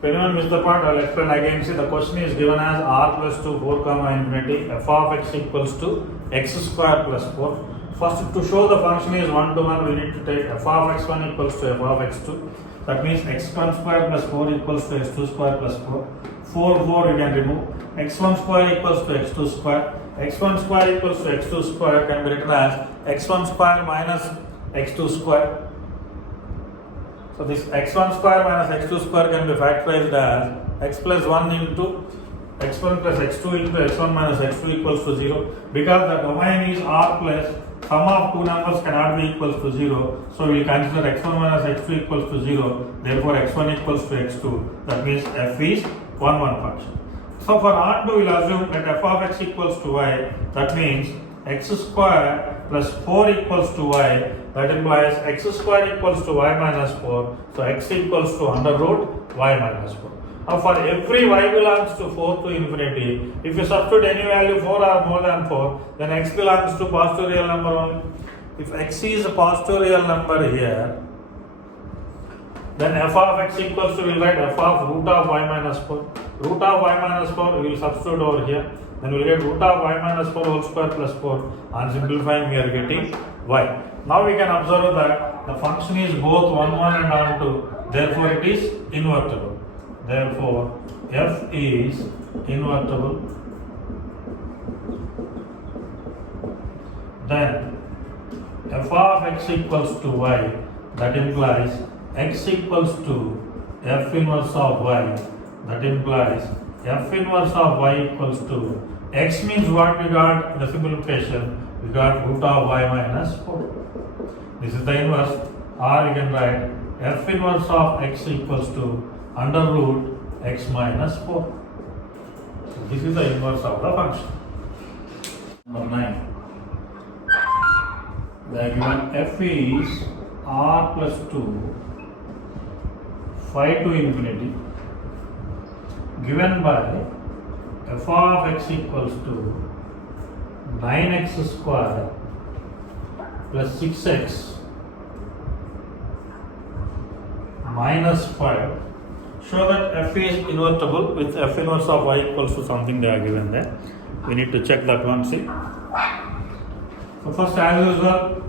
If anyone missed the part, I will explain again. See, the question is given as r plus 2, 4 comma infinity, f of x equals to x square plus 4. First, to show the function is 1 to 1, we need to take f of x1 equals to f of x2. That means x1 square plus 4 equals to x2 square plus 4. 4 you can remove. x1 square equals to x2 square. x1 square equals to x2 square can be written as x1 square minus x2 square. So this x1 square minus x2 square can be factorized as x plus 1 into x1 plus x2 into x1 minus x2 equals to 0. Because the domain is R plus, sum of two numbers cannot be equals to 0. So we will consider x1 minus x2 equals to 0. Therefore x1 equals to x2. That means f is 1 function. So for R2 we will assume that f of x equals to y. That means x square plus 4 equals to y. That implies x square equals to y minus 4. So x equals to under root y minus 4. Now for every y belongs to 4 to infinity, if you substitute any value 4 or more than 4, then x belongs to positive real number only. If x is a positive real number here, then f of x equals to, we will write f of root of y minus 4. Root of y minus 4 we will substitute over here. Then we will get root of y minus 4 whole square plus 4. On simplifying we are getting y. Now we can observe that the function is both 1 and on 2. Therefore it is invertible. Therefore f is invertible. Then f of x equals to y. That implies x equals to f inverse of y. That implies f inverse of y equals to x means what we got in the simplification? We got root of y minus 4. This is the inverse, or you can write f inverse of x equals to under root x minus 4. So this is the inverse of the function. Number 9. The given f is r plus 2 5 to infinity given by f of x equals to 9x square plus 6x minus 5. Show that f is invertible with f inverse of y equals to something they are given there. We need to check that one, see. So first, as usual,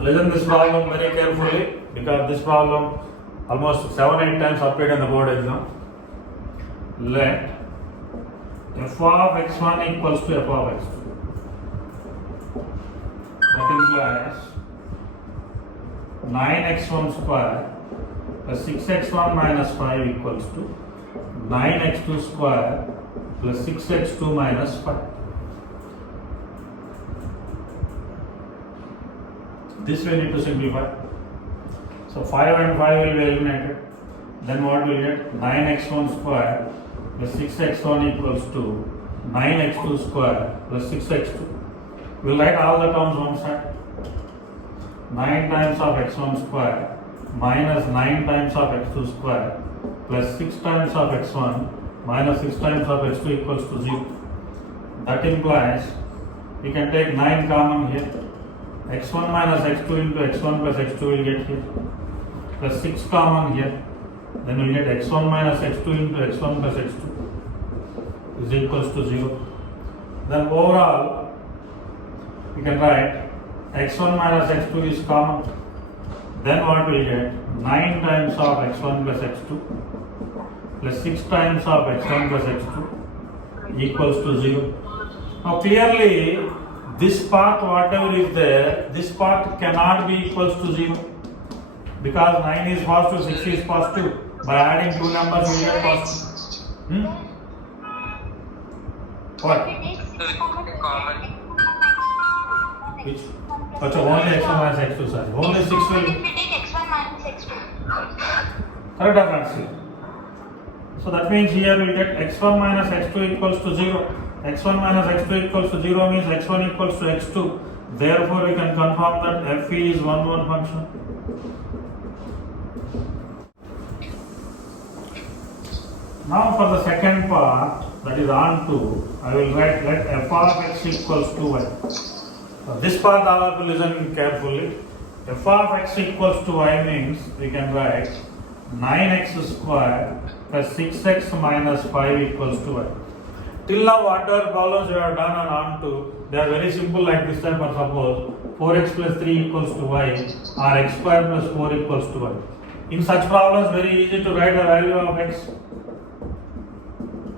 listen this problem very carefully, because this problem almost 7-8 times appeared in the board exam. Let f of x1 equals to f of x2. That implies 9x1 square plus 6x1 minus 5 equals to 9x2 square plus 6x2 minus 5. This we need to simplify. So 5 and 5 will be eliminated. Then what will get? 9x1 square plus 6x1 equals to 9x2 square plus 6x2. We will write all the terms one side. 9 times of x1 square minus 9 times of x2 square plus 6 times of x1 minus 6 times of x2 equals to 0. That implies we can take 9 common here. x1 minus x2 into x1 plus x2 will get here. Plus 6 common here. Then we will get x1 minus x2 into x1 plus x2 is equals to 0. Then overall we can write x1 minus x2 is common. Then what we will get? 9 times of x1 plus x2 plus 6 times of x1 plus x2 equals to 0. Now clearly this part whatever is there, this part cannot be equals to 0. Because 9 is positive, 6 is positive. By adding two numbers we get positive. What? Which? But only x1 minus x2, sorry. Only 6 will. If we take x1 minus x2. Correct or not? See? So that means here we will get x1 minus x2 equals to 0. x1 minus x2 equals to 0 means x1 equals to x2. Therefore we can confirm that f is 1 function. Now for the second part, that is on to, I will write let f of x equals to y. This part all of you listen carefully. f of x equals to y means we can write 9x square plus 6x minus 5 equals to y. Till now, whatever problems we have done and on to, they are very simple like this type. For suppose 4x plus 3 equals to y or x square plus 4 equals to y. In such problems, very easy to write the value of x.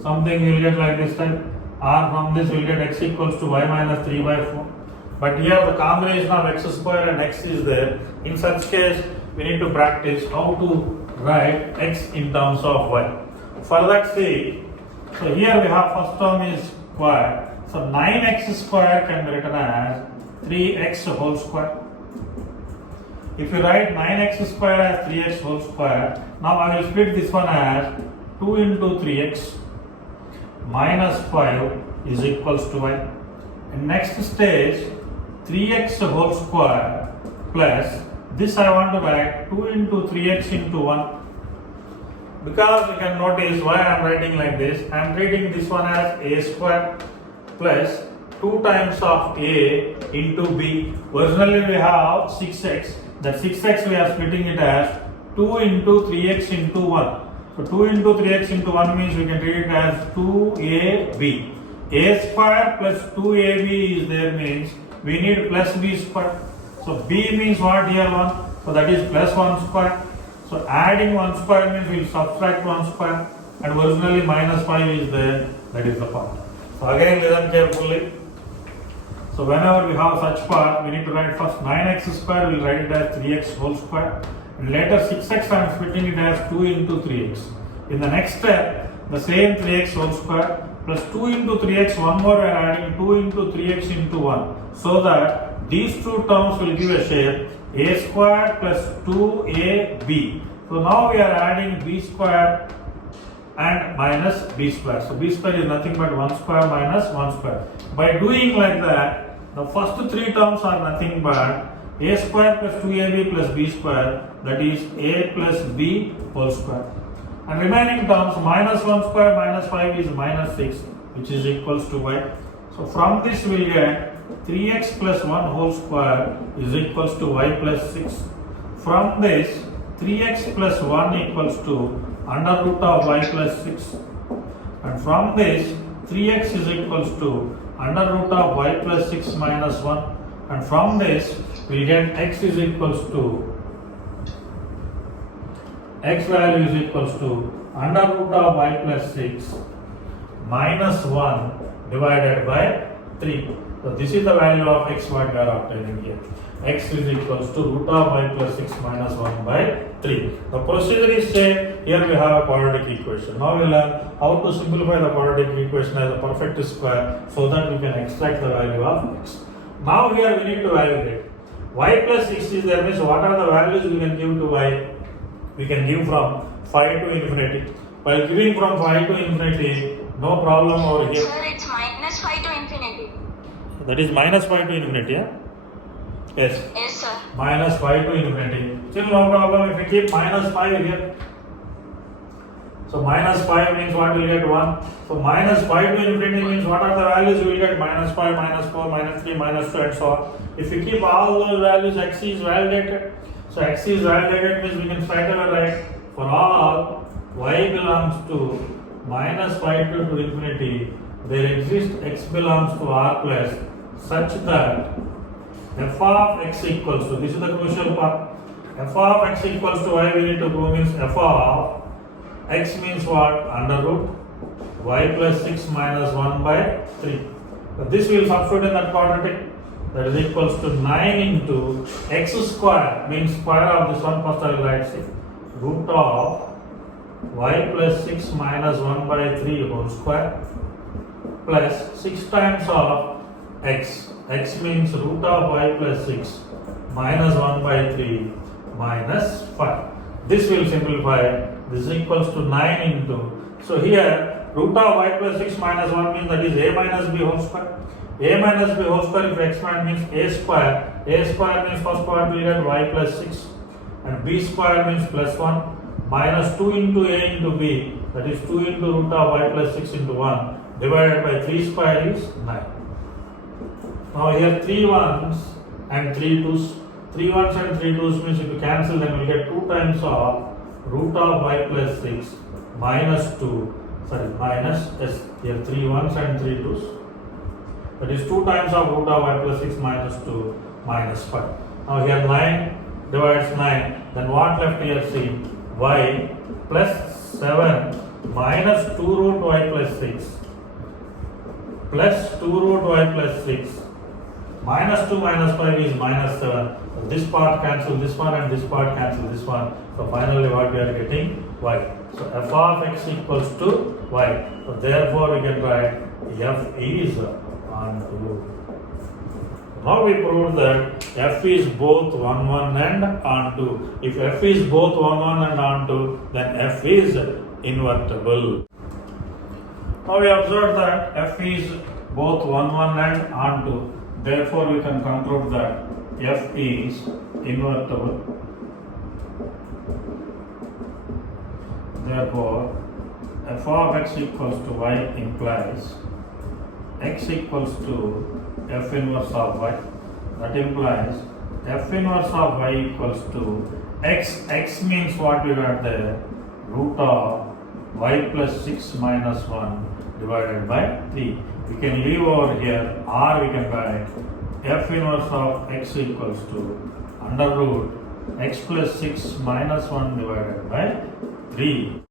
Something we will get like this type, or from this we will get x equals to y minus 3 by 4. But here the combination of x square and x is there. In such case, we need to practice how to write x in terms of y. For that sake, so here we have first term is square. So 9x square can be written as 3x whole square. If you write 9x square as 3x whole square, now I will split this one as 2 into 3x minus 5 is equals to y. And next stage, 3x whole square plus this I want to write 2 into 3x into 1. Because you can notice why I am writing like this. I am treating this one as a square plus 2 times of a into b. Originally we have 6x. That 6x we are splitting it as 2 into 3x into 1. So 2 into 3x into 1 means we can treat it as 2ab. A square plus 2ab is there means we need plus b square. So b means what here 1? So that is plus 1 square. So adding 1 square means we will subtract 1 square, and originally minus 5 is there, that is the part. So again listen carefully. So whenever we have such part, we need to write first 9x square, we will write it as 3x whole square, and later 6x I am splitting it as 2 into 3x. In the next step, the same 3x whole square plus 2 into 3x, one more we are adding 2 into 3x into 1, so that these two terms will give a shape a square plus 2ab. So now we are adding b square and minus b square. So b square is nothing but 1 square minus 1 square. By doing like that, the first three terms are nothing but a square plus 2ab plus b square, that is a plus b whole square. And remaining terms, minus 1 square minus 5 is minus 6, which is equals to y. So from this we will get 3x plus 1 whole square is equals to y plus 6. From this, 3x plus 1 equals to under root of y plus 6. And from this, 3x is equals to under root of y plus 6 minus 1. And from this, we get x is equals to, x value is equals to under root of y plus 6 minus 1 divided by 3. So this is the value of x what we are obtaining here. X is equals to root of y plus 6 minus 1 by 3. The procedure is same. Here we have a quadratic equation. Now we learn how to simplify the quadratic equation as a perfect square so that we can extract the value of x. Now here we need to validate. Y plus 6 is there means what are the values we can give to y? We can give from 5 to infinity. While giving from 5 to infinity, no problem over here. Sir, it's minus 5 to infinity. That is minus 5 to infinity, yeah? Yes. Yes, sir. Minus 5 to infinity. Still no problem if we keep minus 5 here. So minus 5 means what will get 1. So minus 5 to infinity means what are the values we will get? Minus 5, minus 4, minus 3, minus 2 and so on. If we keep all those values, x is validated. So x is validated means we can straight away write for all y belongs to minus 5 to infinity, there exists x belongs to r plus such that f of x equals to, this is the crucial part, f of x equals to y we need to prove means f of x means what? Under root y plus 6 minus 1 by 3. So this will substitute in that quadratic, that is equals to 9 into x square means square of this one, first I will write root of y plus 6 minus 1 by 3 whole square plus 6 times of x. X means root of y plus 6 minus 1 by 3 minus 5. This will simplify. This equals to 9 into. So here root of y plus 6 minus 1 means that is a minus b whole square. A minus b whole square if expand means a square. A square means first part we get y plus 6. And b square means plus 1. Minus 2 into a into b, that is 2 into root of y plus 6 into 1 divided by 3 square is 9. Now here 3 1s and 3 2s. 3 ones and 3 twos means if you cancel, then we'll get 2 times of root of y plus 6 minus 2, minus s, here 3 ones and 3 twos. That is 2 times of root of y plus 6 minus 2 minus 5. Now here 9 divides 9, then what left here? See, y plus 7 minus 2 root y plus 6 plus 2 root y plus 6 minus 2 minus 5 is minus 7. So this part cancel this one and this part cancel this one. So finally what we are getting? Y. So f of x equals to y. So therefore we can write f is onto. Now we proved that f is both 1, 1 and onto. If f is both 1, 1 and onto, then f is invertible. Now we observe that f is both 1, 1 and onto. Therefore we can conclude that f is invertible. Therefore f of x equals to y implies x equals to f inverse of y. That implies f inverse of y equals to x. X means what we got there? Root of y plus 6 minus 1 divided by 3. We can leave over here, or we can write f inverse of x equals to under root x plus 6 minus 1 divided by 3.